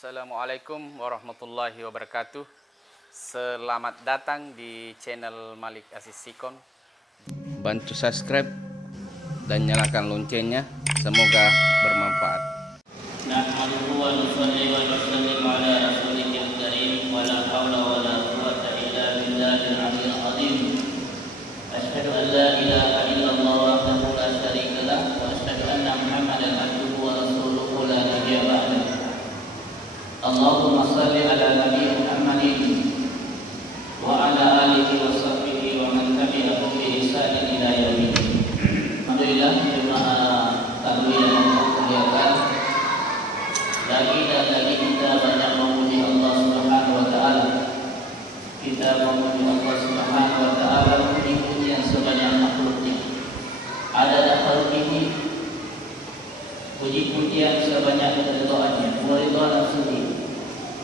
Assalamualaikum warahmatullahi wabarakatuh. Selamat datang di channel Malik Aziz Sikon. Bantu subscribe dan nyalakan loncengnya. Semoga bermanfaat. Nahmaduhu wa nusalli wa nusallim ala rasulihil karim wa la hawla wa la quwwata illa billahil aliyyil azim. Asyhadu an la ilaha illallah wahdahu la syarika lah wa asyhadu anna Muhammadan abduhu wa rasuluhu la nabiyya ba'dahu. Allahumma salli ala nabi Muhammadin wa ala alihi wa sahbihi wa man tabi'ahum bi ihsanin ila yaumil din. Alhamdulillah, jemaah takbir yang muliakan. Lagi dan lagi kita banyak memuji Allah Subhanahu wa taala. Kita memuji Allah Subhanahu wa taala puji-pujian sebanyak makhluknya. Ada khalqihi, puji-pujian sebanyak ridhoannya, wa ridha nafsihi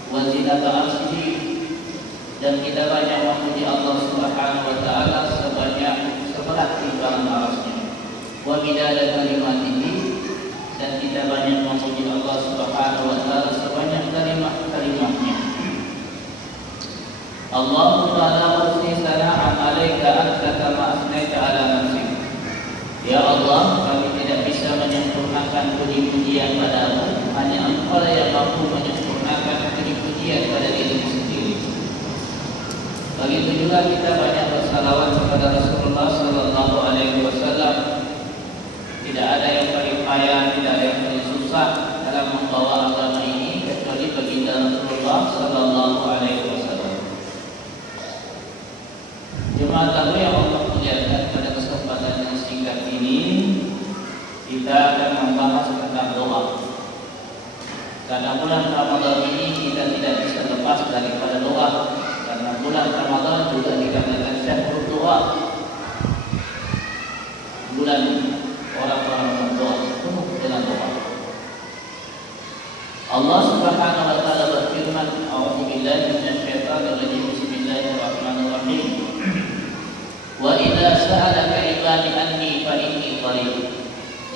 wa zinata arsyihi, dan kita banyak memuji Allah Subhanahu wa taala seberat timbangan arasnya, wa midada kalimatihi, dan kita banyak memuji Allah Subhanahu wa taala sebanyak kalimat-kalimatnya. Allahumma la usni sana'an 'alaika anta kama asnaita 'ala nafsik. Ya Allah, kami tidak bisa menyempurnakan puji-pujian padamu, hanya Engkau yang mampu menyempurnakan puji-pujian pada dirimu sendiri. Begitu juga kita banyak bersalawat kepada Rasulullah Sallallahu Alaihi Wasallam. Tidak ada yang paling payah, tidak ada yang paling susah dalam membawa agama ini kecuali baginda Rasulullah Sallallahu Alaihi Wasallam. Jemaah tamu yang Allah muliakan, pada kesempatan yang singkat ini kita akan membahas tentang doa. Karena bulan Ramadan ini kita tidak bisa lepas daripada doa. Karena bulan Ramadan juga dikatakan syahrul doa, bulan orang-orang berdoa, penuh dengan doa. Allah Subhanahu wa taala berfirman, "A'udzubillahi minasyaitonir rajim. Bismillahirrahmanirrahim. Wa idza sa'alaka ibadi anni fa inni qarib."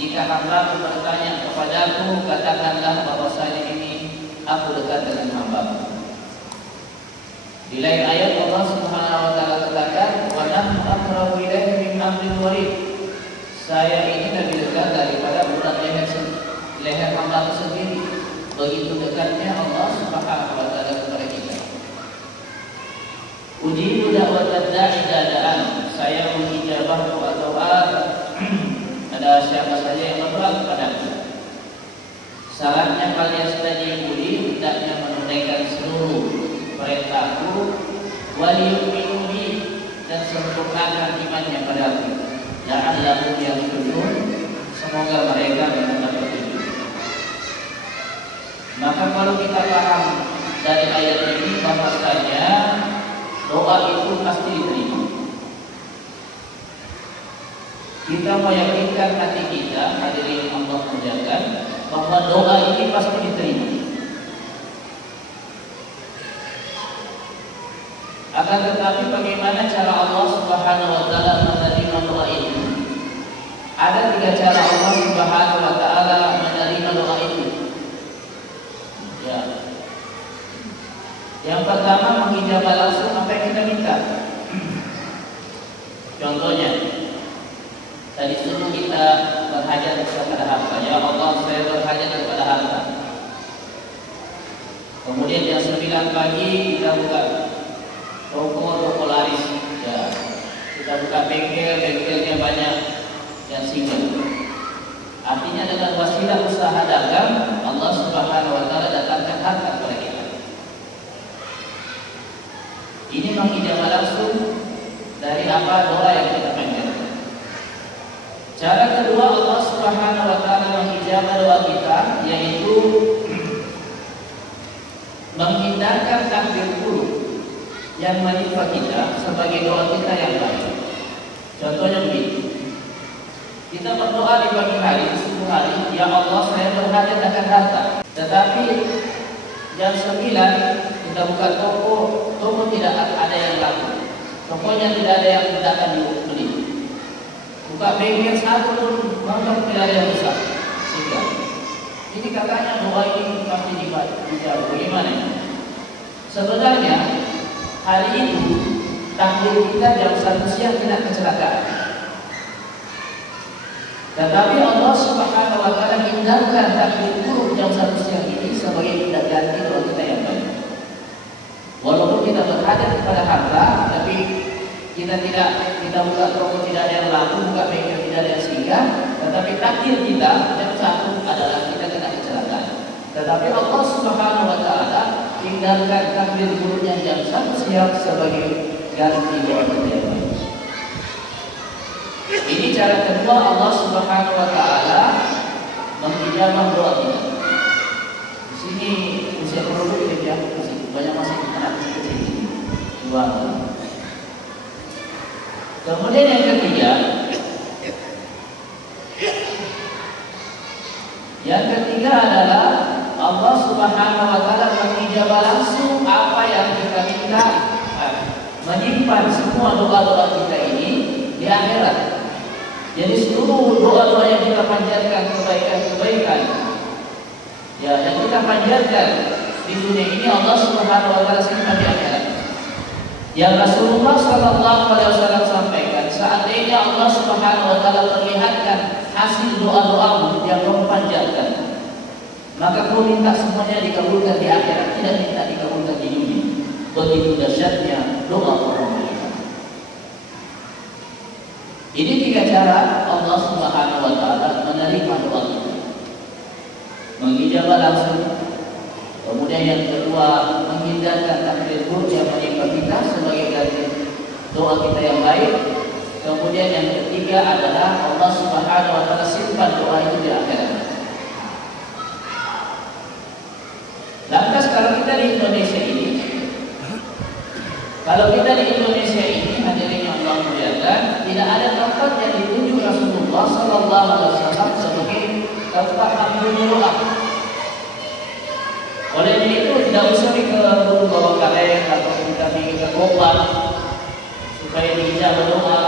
Jika hamba bertanya kepadaku, katakanlah bahwasanya ini aku dekat dengan hamba. Di lain ayat Allah Subhanahu wa taala katakan, "Wa nahnu aqrabu ilaihi min hablil warid." Saya ini lebih dekat daripada urat leher hamba sendiri. Begitu dekatnya Allah Subhanahu wa taala kepada kita. Ujibu da'watad da'i idza da'an. Saya mengijabah doa ada siapa saja yang berdoa kepadaku. Syaratnya kalian sudah diikuti, hendaknya menunaikan seluruh perintahku, waliyu'minu bi, dan sempurnakan imannya padaku. La'allahum yarshudun, semoga mereka mendapat petunjuk. Maka kalau kita paham dari ayat ini bahwasanya doa itu pasti diterima. Kita meyakinkan hati kita, hadirin Allah muliakan, bahwa doa ini pasti diterima. Akan tetapi bagaimana cara Allah Subhanahu wa taala menerima doa itu? Ada 3 cara Allah Subhanahu wa taala menerima doa itu. Ya. Yang pertama, mengijabah langsung apa yang kita minta. Contohnya, tadi suruh kita berhajat kepada hamba. Ya Allah, saya berhajat kepada hamba. Kemudian jam 9 pagi kita buka toko laris. Ya, kita buka bengkelnya banyak yang singgah. Artinya dengan wasilah usaha dagang, Allah Subhanahu wa taala datangkan harta kepada kita. Ini mengijabah langsung dari apa doa yang kita panjatkan. Cara kedua Allah Subhanahu wa taala mengijabah doa kita, yaitu menghindarkan takdir buruk yang menimpa kita sebagai doa kita yang baik. Contohnya begini. Kita berdoa di pagi hari, di subuh hari, ya Allah saya berhajat akan harta. Tetapi jam 9 kita buka toko tidak ada yang laku. Tokonya tidak ada yang tidak akan dibeli. Buka bengkel satu pun tidak ada yang rusak. Sehingga ini katanya doa ini pasti dijawab. Sebenarnya hari itu takdir kita jam 1 siang tidak kecelakaan. Tetapi Allah Subhanahu wa taala hindarkan takdir buruk jam 1 siang ini sebagai tindak ganti doa kita yang baik. Walaupun kita berhajat kepada harta, tapi kita buka toko tidak ada yang laku, buka bengkel tidak ada yang singgah, tetapi takdir kita jam 1 adalah kita kena kecelakaan. Tetapi Allah Subhanahu wa taala hindarkan takdir buruknya jam 1 siang sebagai ganti doa kita yang baik. Ini cara kedua Allah Subhanahu wa taala mengijabah doa kita. Di sini usia produktif ya, banyak masih anak kecil dua. Kemudian yang ketiga adalah Allah Subhanahu wa taala mengijabah langsung apa yang kita minta, menyimpan semua doa-doa kita ini di akhirat. Jadi seluruh doa-doa yang kita panjatkan, kebaikan-kebaikan ya, yang kita panjatkan di dunia ini Allah Subhanahu wa taala simpan di akhirat. Yang Rasulullah sallallahu alaihi wasallam sampaikan, seandainya Allah Subhanahu wa taala perlihatkan hasil doa-doamu yang kamu panjatkan, maka kau minta semuanya dikabulkan di akhirat, tidak minta dikabulkan di dunia. Begitu dahsyatnya doa orang beriman. Ini 3 cara Allah Subhanahu wa taala menerima doa kita. Mengijabah langsung. Kemudian yang kedua, menghindarkan takdir buruk yang menimpa kita sebagai ganti doa kita yang baik. Kemudian yang ketiga adalah Allah Subhanahu wa taala simpan doa itu di akhirat. Lantas kalau kita di Indonesia ini, hadirin yang Allah muliakan, tidak ada tempat yang ditunjuk Rasulullah sallallahu alaihi wasallam sebagai tempat ambil doa. Oleh itu tidak usah ke gunung bawah kalian atau kita pergi ke Kopan supaya diijabah doa,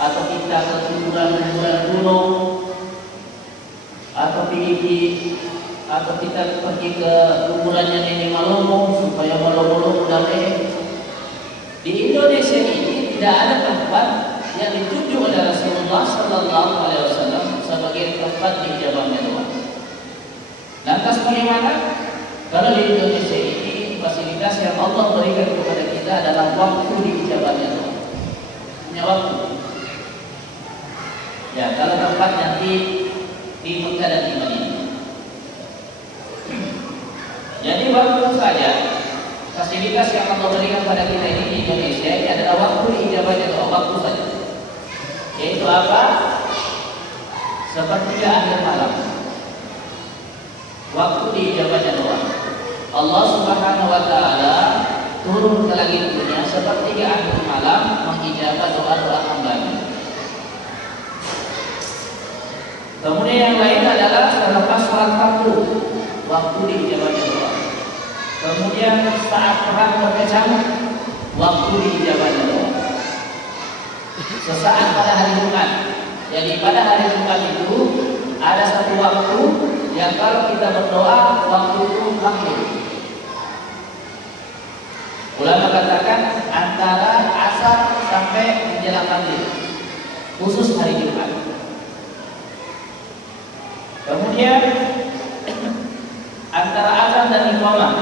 atau kita ke kuburan-kuburan gunung, atau kita pergi ke kuburannya Nenek Malomo supaya Malomo damai. Di Indonesia ini tidak ada tempat yang ditunjuk oleh Rasulullah sallallahu alaihi wasallam sebagai tempat diijabahnya doa. Lantas bagaimana? Kalau di Indonesia ini fasilitas yang Allah berikan kepada kita adalah waktu diijabahnya doa. Punya waktu. Ya, kalau tempat nanti di Mekah dan di Madinah. Jadi waktu saja fasilitas yang Allah berikan kepada kita ini di Indonesia ini adalah waktu diijabahnya doa, waktu saja. Yaitu apa? Seperti akhir malam. Waktu diijabahnya doa. Allah Subhanahu wa taala turun ke langit dunia seperti akhir malam mengijabah doa-doa hamba-Nya. Kemudian yang lain adalah selepas sholat fardu, waktu diijabahnya doa. Kemudian saat perang berkecamuk, waktu diijabahnya doa. Sesaat pada hari Jumat. Jadi pada hari Jumat itu ada satu waktu yang kalau kita berdoa, waktu itu makhluk. Ulama katakan antara asar sampai menjelang maghrib, khusus hari Jumat. Kemudian antara azan dan iqamah,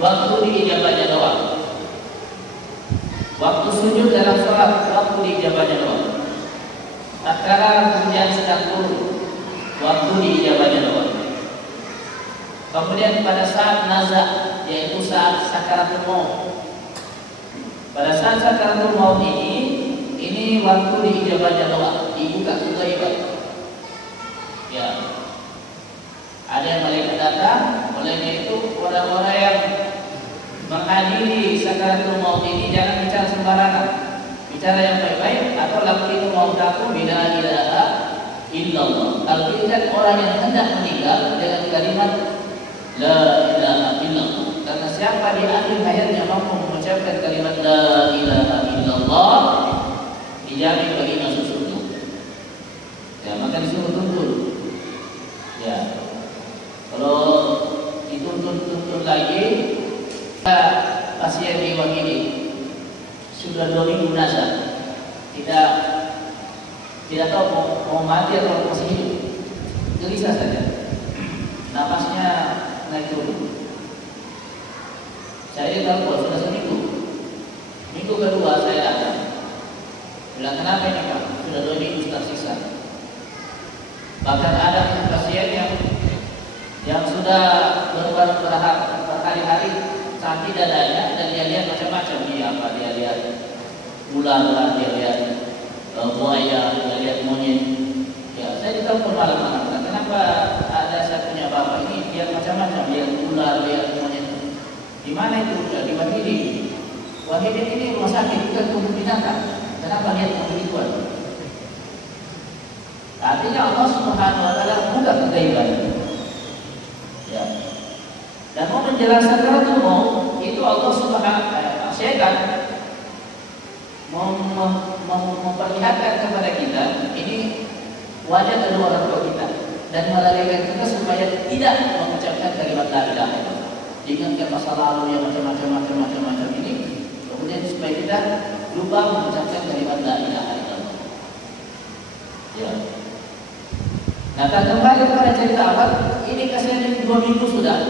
waktu diijabahnya doa. Waktu sujud dalam sholat, waktu diijabahnya doa. Tatkala hujan sedang turun, waktu diijabahnya doa. Kemudian pada saat nazak, yaitu saat sakaratul maut. Pada saat sakaratul maut ini waktu diijabahnya doa, dibuka kegaiban. Ya, ada yang malaikat datang, olehnya itu orang-orang yang menghadiri sakaratul maut ini jangan bicara sembarangan, bicara yang baik-baik. Atau laqitu mautakum bila ilaha illallah. Talqinkan orang yang hendak meninggal dengan kalimat la ilaha illallah. Karena siapa di akhir hayatnya mampu mengucapkan kalimat la ilaha illallah, dijamin bagi masuk surga. Ya, maka disuruh tuntun. Ya, kalau dituntun lagi Pasien Iwan ini sudah 2 minggu nazar, tidak tahu mau mati atau masih hidup, gelisah saja, napasnya naik turun. Saya telepon sudah seminggu. Minggu kedua saya datang, bilang kenapa ini Pak? Sudah 2 minggu tersisa. Bahkan ada pasien yang sudah berhari-hari sakit dadanya dan dia lihat macam-macam, dia lihat ular, dia lihat buaya, dia lihat monyet. Ya, saya ditelepon malam-malam. Kenapa ada saya punya bapak ini dia macam-macam, lihat ular, lihat monyet. Di mana itu? Di Wahidi. Wahidi ini rumah sakit, bukan kebun binatang. Kenapa lihat begituan? Artinya Allah Subhanahu wa taala buka kegaiban. Ya. Dan mau menjelaskan kalau itu Allah Subhanahu setan memperlihatkan kepada kita ini wajah kedua orang tua kita dan melalaikan kita supaya tidak mengucapkan kalimat la ilaha illallah. Diingatkan masa lalu yang macam-macam ini, kemudian supaya kita lupa mengucapkan kalimat la ilaha illallah. Ya. Nah, kembali kepada cerita awal, ini kasihnya 2 minggu sudah.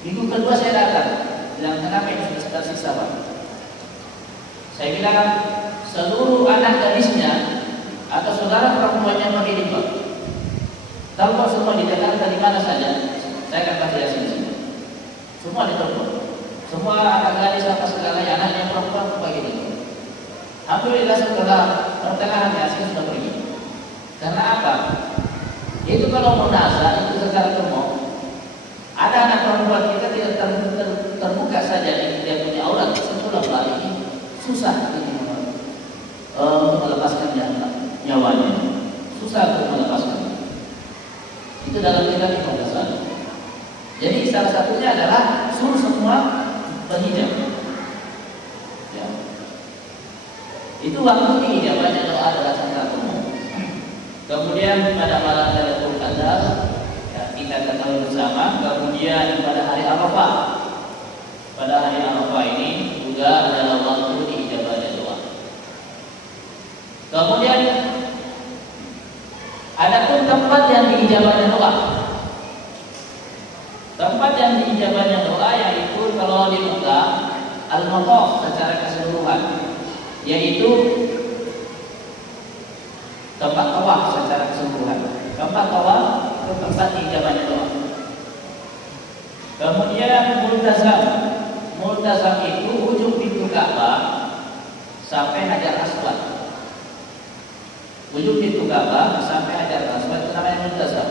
Minggu kedua saya datang, bilang kenapa ini sudah tersisa Pak? Saya bilang seluruh anak gadisnya atau saudara perempuannya begini Pak. Tahu Pak semua di Jakarta di mana saja? Saya akan kasih hasil. Semua ditelepon. Semua anak gadis apa segalanya anaknya perempuan begini. Alhamdulillah setelah pertengahan hasil sudah pergi. Karena apa? Itu kalau mau nazar itu secara umum ada anak perempuan kita tidak terbuka saja dia punya aurat setelah ini susah ini melepaskan nyawanya, susah untuk melepaskan. Itu dalam kitab Al-Qasas. Jadi salah satunya adalah suruh semua berhijab. Ya. Itu waktu ini jawabannya doa adalah sangat umum. Kemudian pada malam Lailatul Qadar ya, kita ketahui bersama. Kemudian pada hari Arafah, ini juga adalah waktu diijabahnya doa. Kemudian ada pun tempat yang diijabahnya doa. Tempat yang diijabahnya doa yaitu kalau di Mekah Al-Maqaf secara keseluruhan, yaitu tempat tawaf secara keseluruhan. Tempat tawaf itu tempat diijabahnya doa. Kemudian multazam itu ujung pintu Ka'bah sampai Hajar Aswad. Ujung pintu Ka'bah sampai Hajar Aswad itu namanya multazam.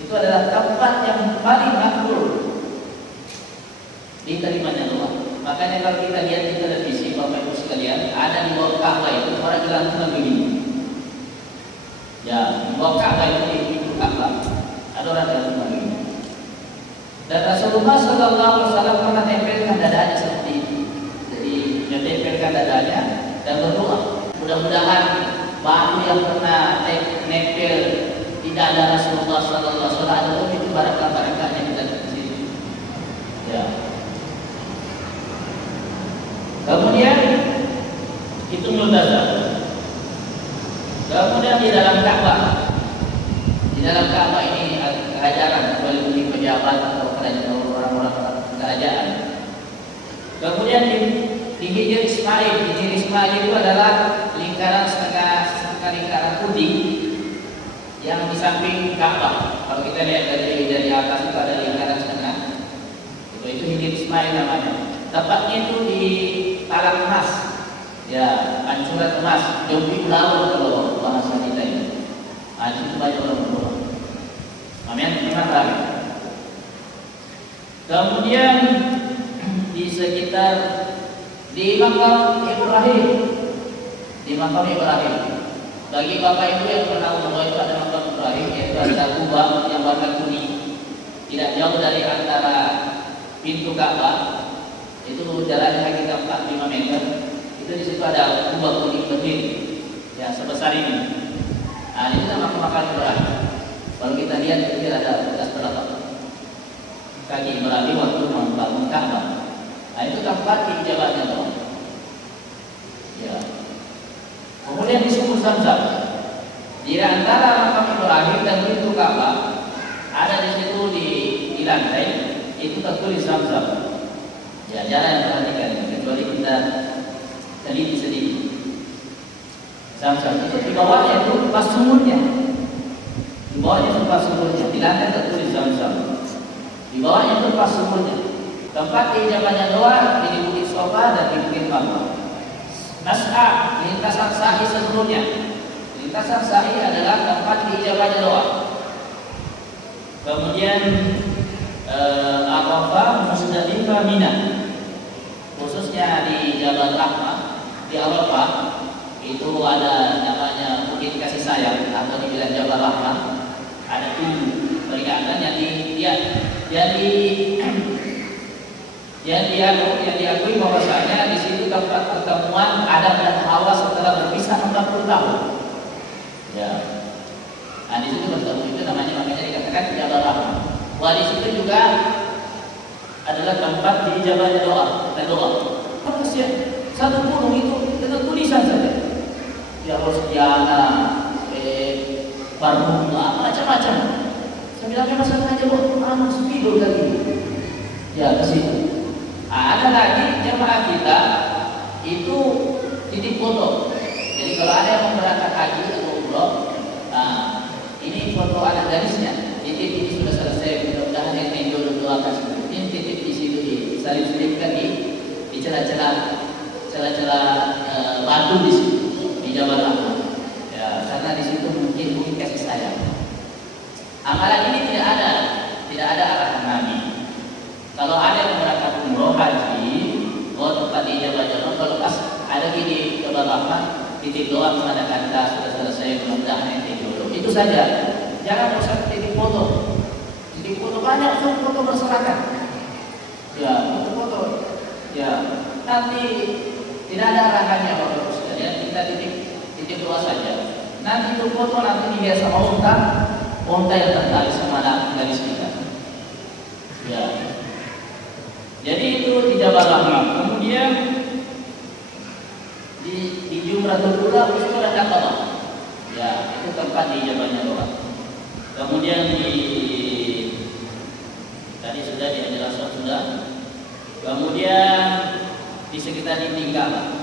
Itu adalah tempat yang paling makbul diterimanya doa. Makanya kalau kita lihat di televisi Bapak Ibu sekalian, ada di bawah Ka'bah itu orang gelantungan begini. Ya, di bawah Ka'bah itu di pintu Ka'bah ada orang gelantungan begini. Dan Rasulullah SAW pernah tempelkan dadanya seperti ini. Jadi menempelkan dadanya dan berdoa. Mudah-mudahan batu yang pernah nempel di dada Rasulullah SAW itu barangkali kita di sini. Ya. Kemudian itu multazam. Kemudian di dalam Ka'bah ini ajaran bagi pejabat atau orang-orang kerajaan. Kemudian di Hijr Ismail itu adalah lingkaran setengah lingkaran putih yang di samping Ka'bah. Kalau kita lihat dari atas itu ada lingkaran setengah. Itu Hijr Ismail namanya. Tepatnya itu di Talang Emas. Ya, ancuran emas, jombi laut kalau bahasa kita ini. Itu banyak orang berdoa. Amin, memang ramai. Kemudian di sekitar di makam Ibrahim, bagi bapak ibu yang pernah umroh itu ada makam Ibrahim, yaitu ada kubah yang warna kuning, tidak jauh dari antara pintu Ka'bah. Itu jaraknya sekitar 4-5 meter. Itu di situ ada kubah kuning berdiri, ya sebesar ini. Nah, ini nama makam Ibrahim. Kalau kita lihat ada bekas telapak kaki Ibrahim waktu membangun Ka'bah. Nah, itu tempat diijabahnya doa. Ya. Kemudian di sumur Zamzam, di antara makam Ibrahim dan pintu Ka'bah, ada di situ di lantai itu tertulis Zamzam. Ya, jarang perhatikan, kecuali kita teliti sedikit. Zamzam itu di bawahnya itu pas sumurnya. Di bawahnya itu pas sumurnya, di lantai tertulis Zamzam. Di bawahnya itu pas sumurnya. Tempat diijabahnya doa di Bukit Sofa dan di Bukit Marwah. Nas'a, lintasan sa'i sebelumnya. Lintasan sa'i adalah tempat diijabahnya doa. Kemudian Arafah, Musdalifah, Mina. Khususnya di Jabal Rahmah, di Arafah itu ada namanya Bukit Kasih Sayang atau dibilang Jabal Rahmah. Ada 7 perikatan yang diakui bahwasanya di situ tempat pertemuan Adam dan Hawa setelah berpisah 40 tahun. Ya. Nah, di situ bertemu itu makanya dikatakan Jabal Rahmah. Wah, di situ juga adalah tempat diijabahnya doa dan doa. Manusia satu gunung itu dengan tulisan saja. Ya Rosdiana, Barunga, macam-macam. Saya bilangnya masalah aja buat speedo lagi. Ya ke situ. Ada lagi jemaah kita itu titik foto. Jadi kalau ada yang mau berangkat haji atau umroh, nah ini foto ada garisnya. Titik ini sudah selesai. Mudah-mudahan yang jodoh doakan. Ini titik di situ disalip-selipkan di celah-celah batu di situ di Jabal Rahmah. Ya, karena di situ mungkin kasih sayang. Amalan ini tidak ada arahan Nabi. Kalau ada yang berangkat umroh haji, tempat diijabahnya doa. Kalau pas ada di Jabal Rahmah, titik doa kepada kata sudah selesai, mudah-mudahan yang jodoh. Itu saja. Jangan usah titik foto. Titik foto banyak, foto berserakan. Ya, foto-foto. Ya, nanti tidak ada arahannya Bapak sekalian. Kita titik doa saja. Nanti itu foto nanti dihias sama unta yang tertarik sama garis kita. Ya. Jadi itu di Jabal Rahmah. Kemudian di Jumratul Ula itu ada Ka'bah. Ya, itu tempat diijabahnya doa. Kemudian tadi sudah dijelaskan sudah. Kemudian di sekitar dinding Ka'bah.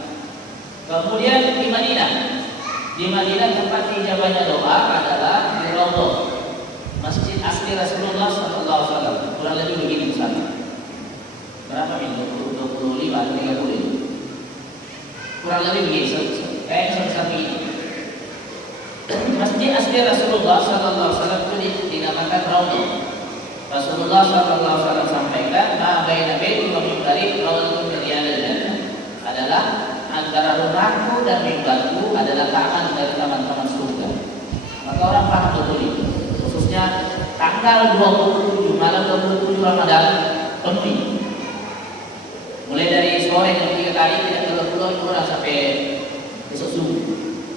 Kemudian di Madinah tempat diijabahnya doa adalah di Raudhah, Masjid asli Rasulullah SAW. Kurang lebih begini misalnya. Berapa minggu? 25 atau 30? Kurang lebih begini. Kayaknya seperti ini. Masjid asli Rasulullah SAW itu dinamakan Raudhah. Rasulullah SAW sampaikan, "Ma baina baiti wa mimbari raudhatun min riyadil jannah." Adalah antara rumahku dan mimbarku adalah taman dari taman-taman surga. Maka orang paham betul itu. Khususnya tanggal 27 malam 27 Ramadan penuh. Mulai dari sore yang 3 kali tidak keluar orang sampai besok subuh.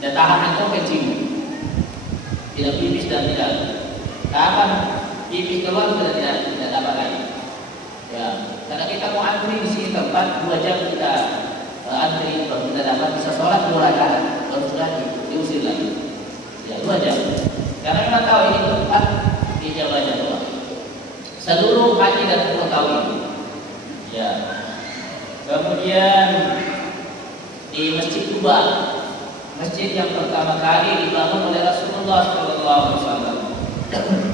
Dan tahanan itu kecil. Tidak pipis dan tidak. Kapan pipis keluar sudah tidak dapat lagi. Ya, karena kita mau antri di sini tempat 2 jam kita antri baru kita dapat bisa sholat 2 rakaat baru sudah diusir lagi. Ya, 2 jam. Karena kita tahu ini tempat diijabahnya doa. Seluruh haji dan umroh tahun ini. Ya. Kemudian di Masjid Kuba, masjid yang pertama kali dibangun oleh Rasulullah SAW.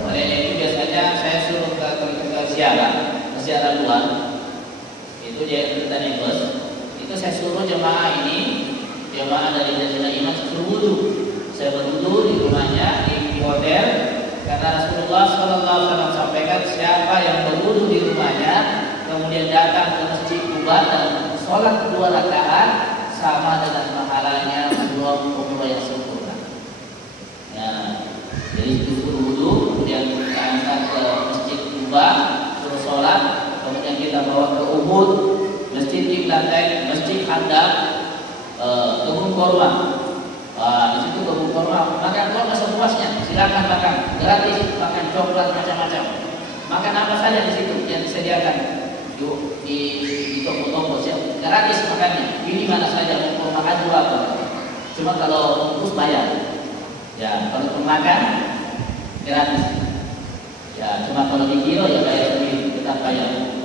Oleh itu biasanya saya suruh ke ziarah luar. Itu dia ceritanya bos. Itu saya suruh jemaah dari Jazirah Iman suruh wudu. Saya berwudu di rumahnya di hotel karena Rasulullah SAW sampaikan siapa yang berwudu di rumahnya kemudian datang ke Masjid Kuba dan sholat 2 rakaat sama dengan pahalanya 2 umroh yang sempurna. Ya, jadi suruh wudu kemudian kita antar ke Masjid Kuba suruh sholat kemudian kita bawa ke Uhud, Masjid Qiblatain, Masjid Handaq, kebun korma. Di situ kebun korma, makan korma sepuasnya, silakan makan, gratis, makan coklat macam-macam. Makan apa saja di situ yang disediakan. di toko-toko gratis makannya, pilih mana saja mau makan dua apa. Cuma kalau bungkus bayar. Ya, kalau makan gratis. Ya, cuma kalau di kilo ya bayar sendiri, tetap bayar.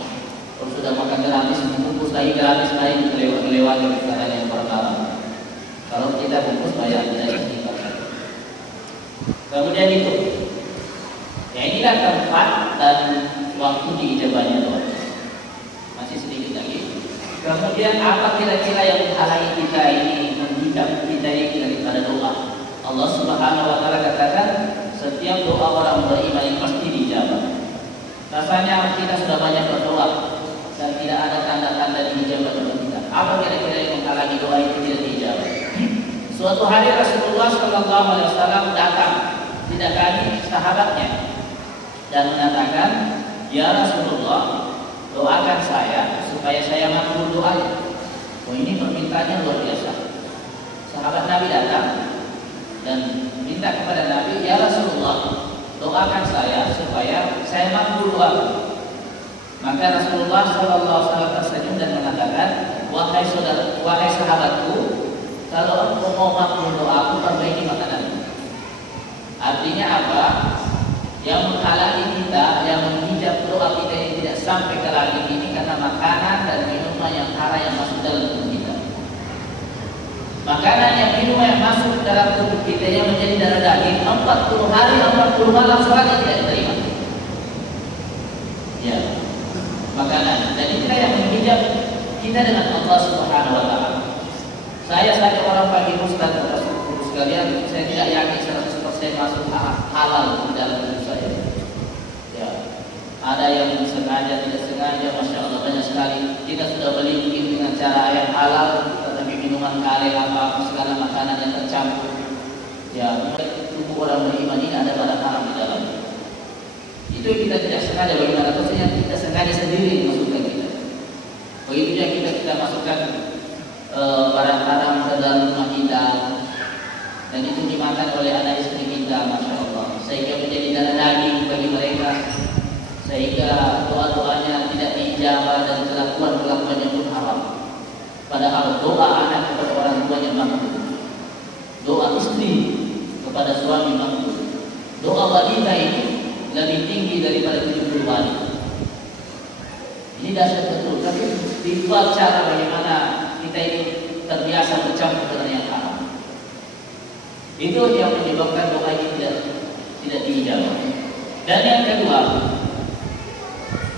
Kalau sudah makan gratis, bungkus lagi gratis lagi melewati katanya yang pertama. Kalau kita bungkus bayar tidak sedikit. Kemudian itu, ya inilah tempat dan waktu diijabahnya doa. Masih sedikit lagi. Kemudian apa kira-kira yang menghalangi kita ini menghidap kita ini daripada doa? Allah Subhanahu Wa Taala katakan setiap doa orang beriman yang pasti dijawab. Rasanya kita sudah banyak berdoa dan tidak ada tanda-tanda dijawab doa kita. Apa kira-kira yang menghalangi doa itu tidak dijawab? Suatu hari Rasulullah Sallallahu Alaihi Wasallam datang didatangi sahabatnya dan mengatakan, ya Rasulullah, doakan saya supaya saya makbul doanya. Oh, ini permintaannya luar biasa. Sahabat Nabi datang dan minta kepada Nabi, ya Rasulullah, doakan saya supaya saya makbul doa. Maka Rasulullah Sallallahu Alaihi Wasallam tersenyum dan mengatakan, wahai saudara, wahai sahabatku, kalau engkau mau makbul doaku, perbaiki makananmu. Artinya apa? Yang menghalangi kita, yang menghijab doa kita yang tidak sampai ke langit ini karena makanan dan minuman yang haram yang masuk dalam tubuh kita. Makanan yang minuman yang masuk dalam tubuh kita yang menjadi darah daging 40 hari 40 malam sholatnya tidak diterima. Ya, makanan. Dan inilah yang menghijab kita dengan Allah Subhanahu Wa Taala. Saya orang pagi Ustaz sekalian, saya tidak yakin 100% masuk halal di dalam tubuh saya. Ya, ada yang sengaja, tidak sengaja, masya Allah banyak sekali. Kita sudah beli mungkin dengan cara yang halal, tetapi minuman kare apa segala makanan yang tercampur. Ya, tubuh orang beriman ini ada barang haram di dalam. Itu kita tidak sengaja, bagaimana maksudnya kita sengaja sendiri masukkan kita. Begitu yang kita masukkan barang haram ke dalam rumah kita. Dan itu dimakan oleh anak istri kita, masya Allah, sehingga menjadi darah daging bagi mereka, sehingga doa-doanya tidak diijabah dan kelakuan-kelakuannya pun haram. Padahal doa anak kepada orang tuanya makbul, doa istri kepada suami makbul, doa wanita ini lebih tinggi daripada 70 wanita. Ini dasar betul, tapi dibuat cara bagaimana kita ini terbiasa bercampur dengan yang haram. Itu yang menyebabkan doa ini tidak diijabah. Dan yang kedua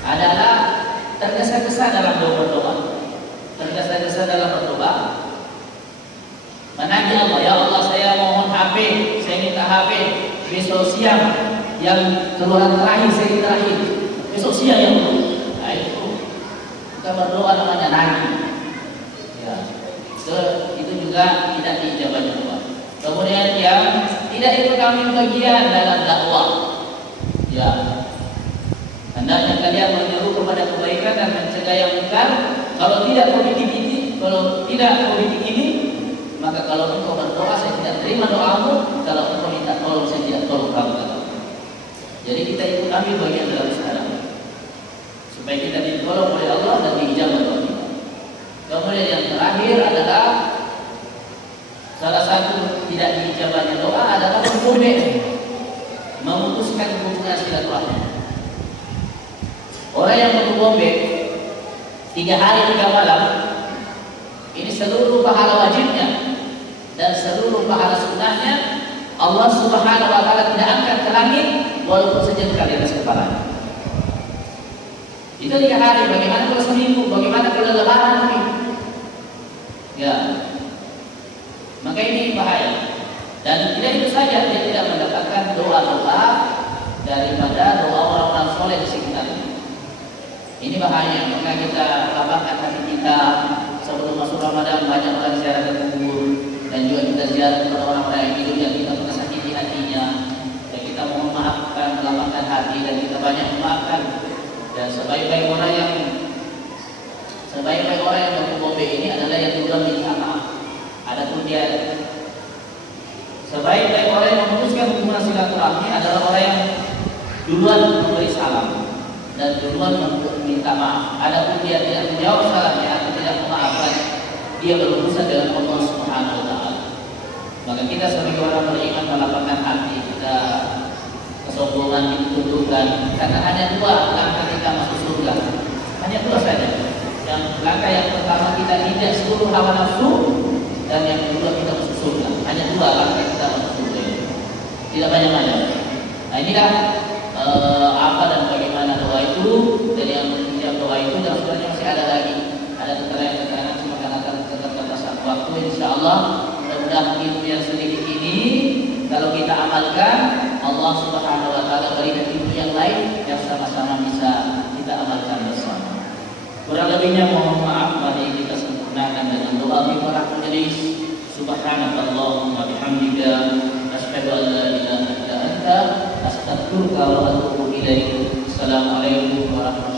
adalah tergesa-gesa dalam berdoa. Tergesa-gesa dalam berdoa. Menagih Allah, ya Allah saya mohon HP, saya minta HP besok siang yang keluaran terakhir saya terakhir. Besok siang ya Allah. Nah itu kita berdoa namanya nagih. Ya. Itu juga tidak diijabahnya doa. Kemudian yang tidak ikut kami bagian dalam dakwah. Ya, hendaknya kalian menyeru kepada kebaikan dan mencegah yang munkar. Kalau tidak politik ini, maka kalau engkau berdoa saya tidak terima doamu. Kalau engkau minta tolong saya tidak tolong kamu. Jadi kita ikut ambil bagian dalam sekarang supaya kita ditolong oleh Allah dan diijabah doa kita. Kemudian yang terakhir adalah salah satu tidak diijabahnya doa adalah memutuskan hubungan silaturahmi. Orang yang berbombe 3 hari 3 malam, ini seluruh pahala wajibnya dan seluruh pahala sunnahnya Allah Subhanahu Wa Taala tidak angkat ke langit walaupun sejengkal di atas kepalanya. Itu 3 hari. Bagaimana kalau seminggu? Bagaimana kalau lebaran ini? Ya. Maka ini bahaya. Dan tidak itu saja, dia tidak mendapatkan doa-doa daripada doa orang-orang soleh di sekitarnya. Ini bahaya. Maka kita lapangkan hati kita sebelum masuk Ramadan, banyak orang ziarah ke kubur dan juga kita ziarah kepada orang-orang yang hidup yang kita pernah sakiti hatinya. Dan kita mohon maafkan, melapangkan hati dan kita banyak memaafkan. Dan sebaik-baik orang yang berbombe ini adalah yang duluan minta maaf. Adapun dia sebaik-baik orang yang memutuskan hubungan silaturahmi adalah orang yang duluan memberi salam dan duluan meminta maaf. Adapun dia tidak menjawab salahnya atau tidak memaafkan, dia berurusan dengan Allah Subhanahu wa taala. Maka kita sebagai orang beriman melapangkan hati, kita kesombongan ditundukkan, karena hanya dua langkah kita masuk surga. Hanya dua saja. Yang langkah yang pertama kita injak seluruh hawa nafsu, dan yang kedua kita masuk surga. Hanya dua langkah kita masuk surga. Tidak banyak-banyak. Nah inilah apa dan bagaimana doa itu, dan yang menjawab doa itu, dan sebenarnya masih ada lagi, ada keterangan cuma karena keterbatasan waktu. Insyaallah mudah-mudahan ilmu yang sedikit ini kalau kita amalkan, Allah Subhanahu wa taala berikan ilmu yang lain yang sama-sama bisa kita amalkan bersama. Kurang lebihnya mohon maaf, mari kita sempurnakan dengan doa Iftitah majelis. Subhanakallahumma wa bihamdika asyhadu an la ilaha illa anta astaghfiruka wa atubu ilaik. Assalamualaikum warahmatullahi wabarakatuh.